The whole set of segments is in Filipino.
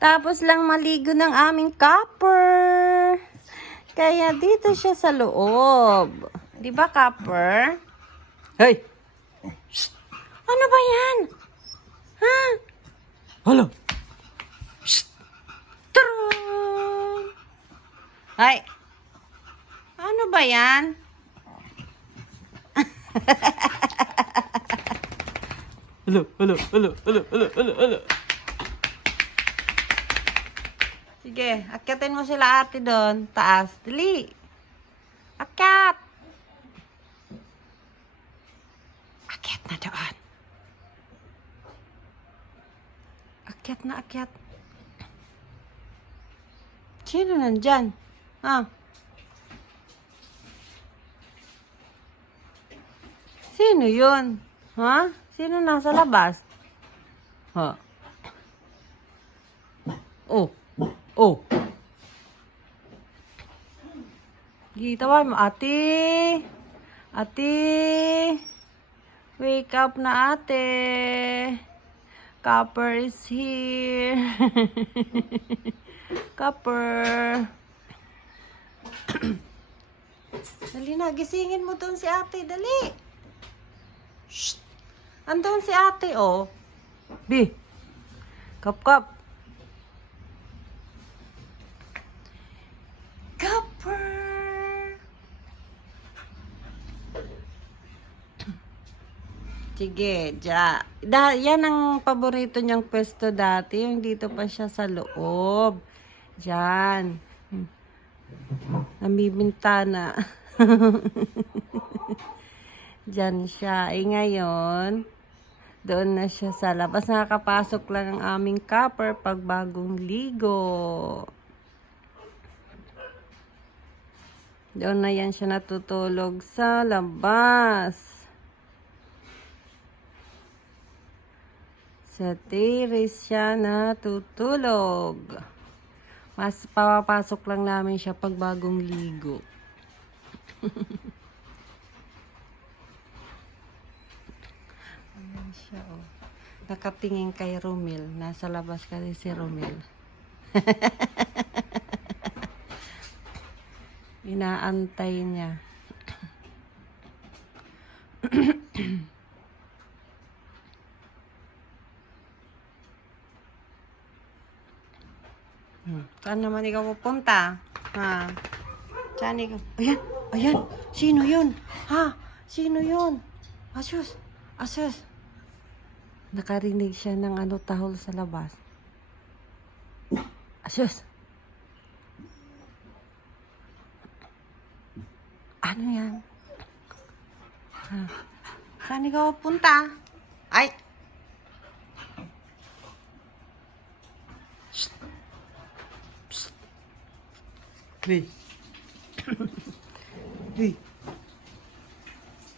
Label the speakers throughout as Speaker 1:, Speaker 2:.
Speaker 1: Tapos lang maligo ng aming copper. Kaya dito siya sa loob. Di ba, copper?
Speaker 2: Hey!
Speaker 1: Ano ba yan? Ha?
Speaker 2: Hala!
Speaker 1: Tarang! Ay! Ano ba yan?
Speaker 2: Hala! Hala! Hala! Hala! Hala! Hala! Hala!
Speaker 1: Sige, akyatin mo sila ate doon. Taas. Dali. Akyat. Akyat na doon. Akyat na akyat. Sino nandyan? Ha? Sino yun? Ha? Sino nasa labas? Ha? Oh. Oh. Gitawa mo, ate. Ate. Wake up na ate. Copper is here. Copper. dali na, gisingin mo doon si ate. Dali. Shh. Andun si ate, oh. Bi. Kap, kap. Copper! Sige, ja. Da, yan ang paborito niyang pwesto dati. Yung dito pa siya sa loob. Hmm. Namibintana. Diyan siya. Eh ngayon, doon na siya sa labas. Nakakapasok lang ang aming copper pag bagong ligo. Doon na yan siya natutulog sa labas. Sa terrace siya natutulog. Mas papapasok lang namin siya pag bagong ligo. Ayan siya, oh. Nakatingin kay Romel. Nasa labas kasi si Romel. Inaantay niya. Saan naman ikaw pupunta? Ha? Saan ikaw? Ayan! Ayan! Sino yun? Ha? Sino yun? Asus! Asus! Nakarinig siya ng ano tahol sa labas. Asus! Ano yan? Ha? Saan ikaw punta? Ay! Shh!
Speaker 2: Hey! hey!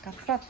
Speaker 1: Kaprot.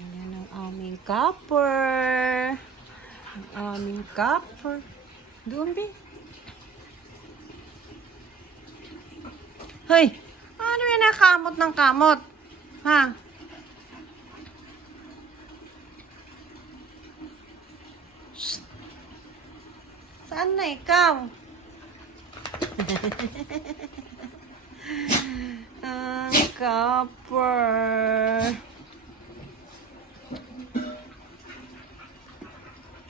Speaker 1: Ayan ang aming copper. Ang aming copper. Doon, be. Hoy! Ano yan nakamot ng kamot? Ha? Saan na ikaw? Ang copper.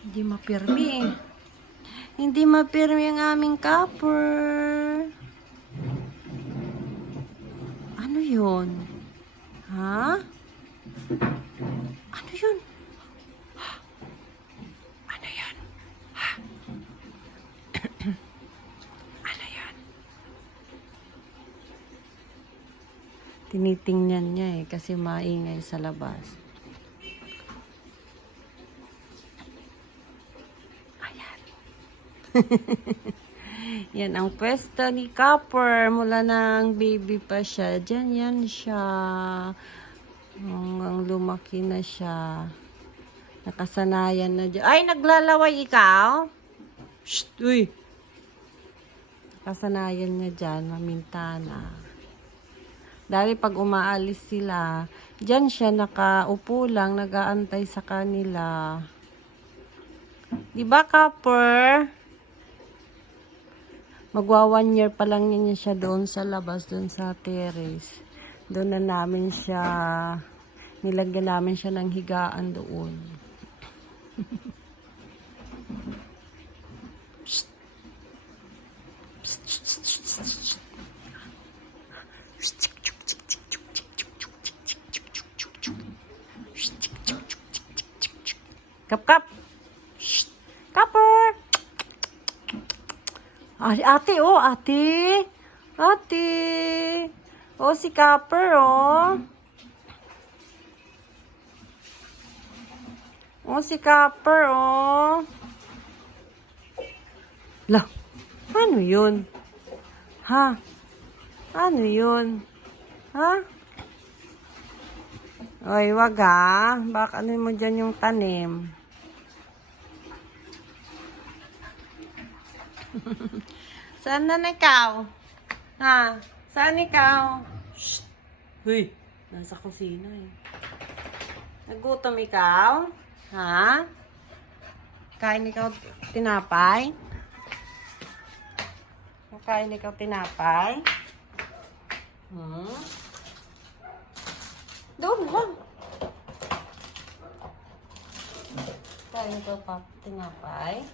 Speaker 1: Hindi mapirmi. Hindi mapirmi ang aming copper. Ano yun? Ha? Ano yun? Ha? Ano yun? Ha? ano yun? Tinitingnan niya eh kasi maingay sa labas. Ayan. yan ang pwesto ni Copper. Mula nang baby pa siya. Diyan yan siya. Hanggang lumaki na siya. Nakasanayan na dyan. Ay, naglalaway ikaw? Shh! Uy! Nakasanayan. Kasanayan niya dyan, mamintana. Dahil pag umaalis sila, dyan siya nakaupo lang, nagaantay sa kanila. Di ba, Copper? Magwa one year pa lang niya siya doon sa labas, doon sa terrace. Doon na namin siya, nilagyan namin siya ng higaan doon. Kap kap. Shh. Kapper. Ay, ate, oh, ate. Ate. Oh, si Kapper, oh. Oh, si Kapper, oh. La, ano yun? Ha? Ano yun? Ha? Oy, wag ha. Baka ano mo dyan yung tanim. Saan na ikaw? Ha? Saan ikaw? Shh! Huy! Nasa kusina eh. Nagutom ikaw? Ha? Kain ikaw tinapay? Kain ikaw tinapay? Hmm? Doon lang. Kain ikaw pa tinapay?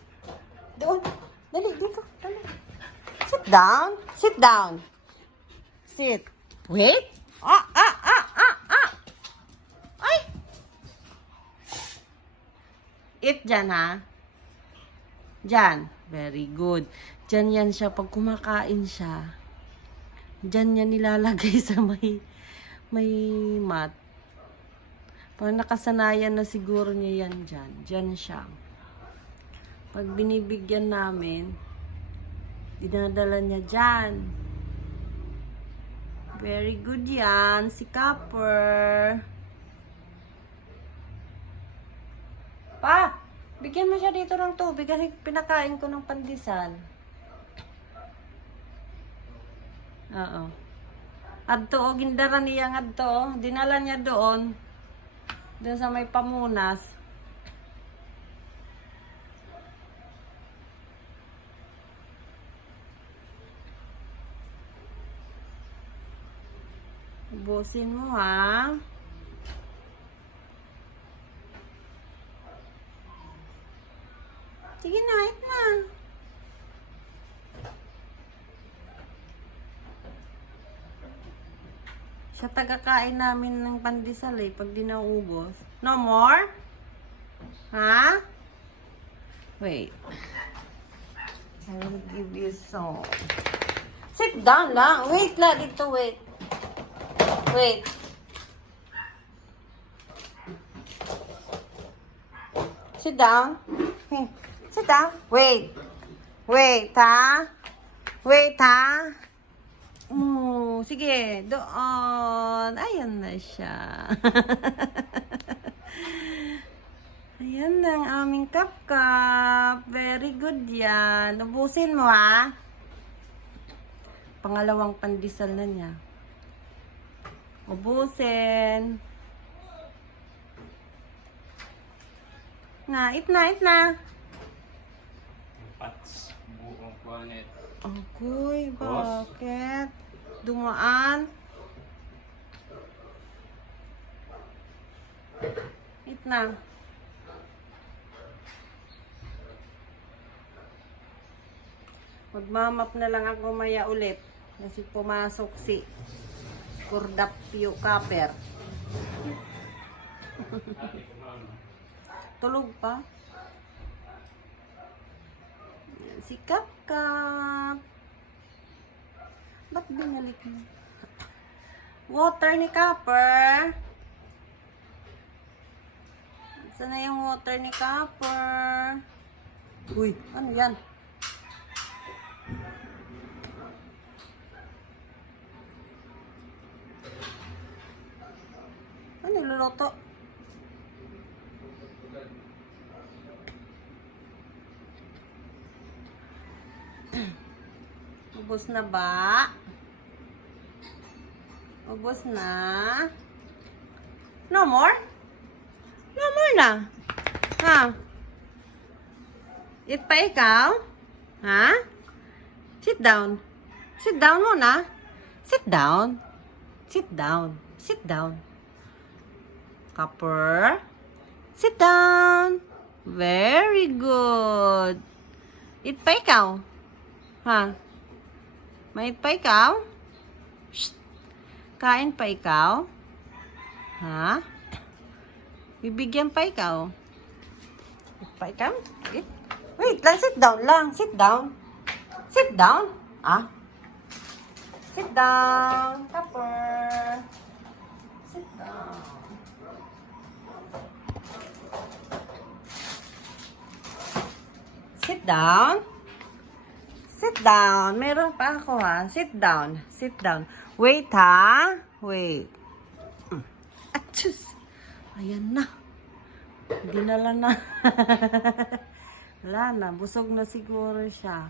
Speaker 1: Doon. Dali, dito. Down. Sit down. Sit. Wait. Ah, ah, ah, ah, ah. Ay. Eat dyan, ha? Dyan. Very good. Dyan yan siya. Pag kumakain siya, dyan yan nilalagay sa may, may mat. Pag nakasanayan na siguro niya yan dyan. Dyan siya. Pag binibigyan namin, dinadala niya dyan. Very good yan, si Copper. Pa, bigyan mo siya dito ng tubig kasi pinakain ko ng pandesal. Oo. Adto, o, gindara niya ng adto, o. dinala niya doon. Doon sa may pamunas. Ubusin mo ha. Sige na, eat na. Siya tagakain namin ng pandesal eh, pag di naubos. No more? Ha? Wait. I will give you some. Sit down lang. Wait lang dito, wait. Wait. Sit down. Hmm. Sit down. Wait. Wait, ha? Wait, ha? Mm, sige, doon. Ayan na siya. Ayan na ang aming cup-cup. Very good yan. Ubusin mo, ha? Pangalawang pandesal na niya. Ubusin. Na, eat na, eat na.
Speaker 2: Pats. Buong planet.
Speaker 1: Agoy, bakit? Dumaan. Eat na. Magmamap na lang ako maya ulit. Kasi pumasok si Kurdapyo Kaper. Tulog pa? Si Kap Kap. Ba't binalik mo? Water ni Copper. Saan na yung water ni Copper? Uy, ano yan? Niluluto? Ubus na ba? Ubus na. No more? No more na. Ha? Eat pa ikaw? Ha? Sit down. Sit down muna. Sit down. Sit down. Sit down. Copper. Sit down. Very good. Eat pa ikaw? Ha? May pa ikaw? Shh. Kain pa ikaw? Ha? Bibigyan pa ikaw? Eat pa ikaw? Eat. Wait lang, sit down lang. Sit down. Sit down. Ah? Sit down. Tupper. Sit down. Sit down. Sit down. Meron pa ako ha. Sit down. Sit down. Wait ha. Wait. Achus. Ayan na. Dinala na. Wala na. Busog na siguro siya.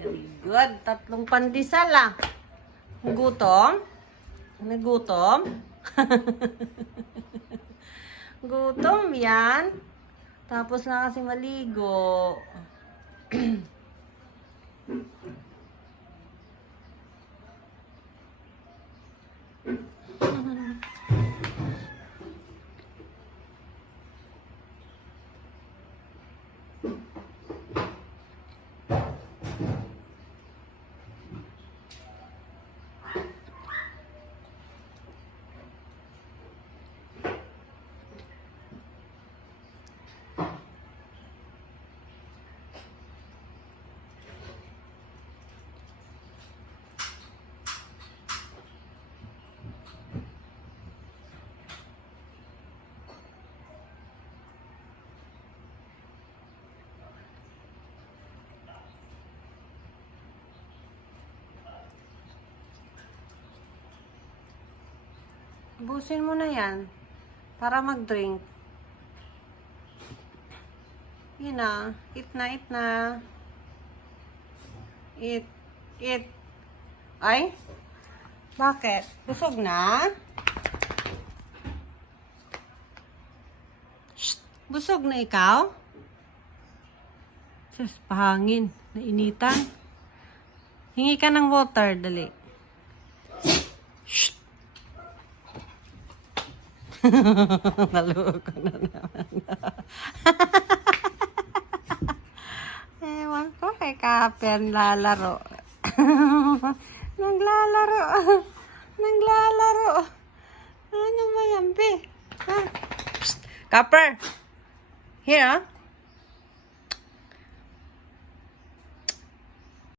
Speaker 1: Very good. Tatlong pandesal ah. Gutom? Nagutom? Gutom yan. Tapos na kasi maligo. Busin mo na yan. Para mag-drink. Yun na. Eat na, eat na. Eat. Eat. Ay? Bakit? Busog na? Shh! Busog na ikaw? Sus, pahangin. Nainitan. Hingi ka ng water, dali. Shh! Naloko na naman. Ewan ko kay Kapen lalaro. Naglalaro. Naglalaro. Ano ba yan, be? Psst. Copper. Here, ah.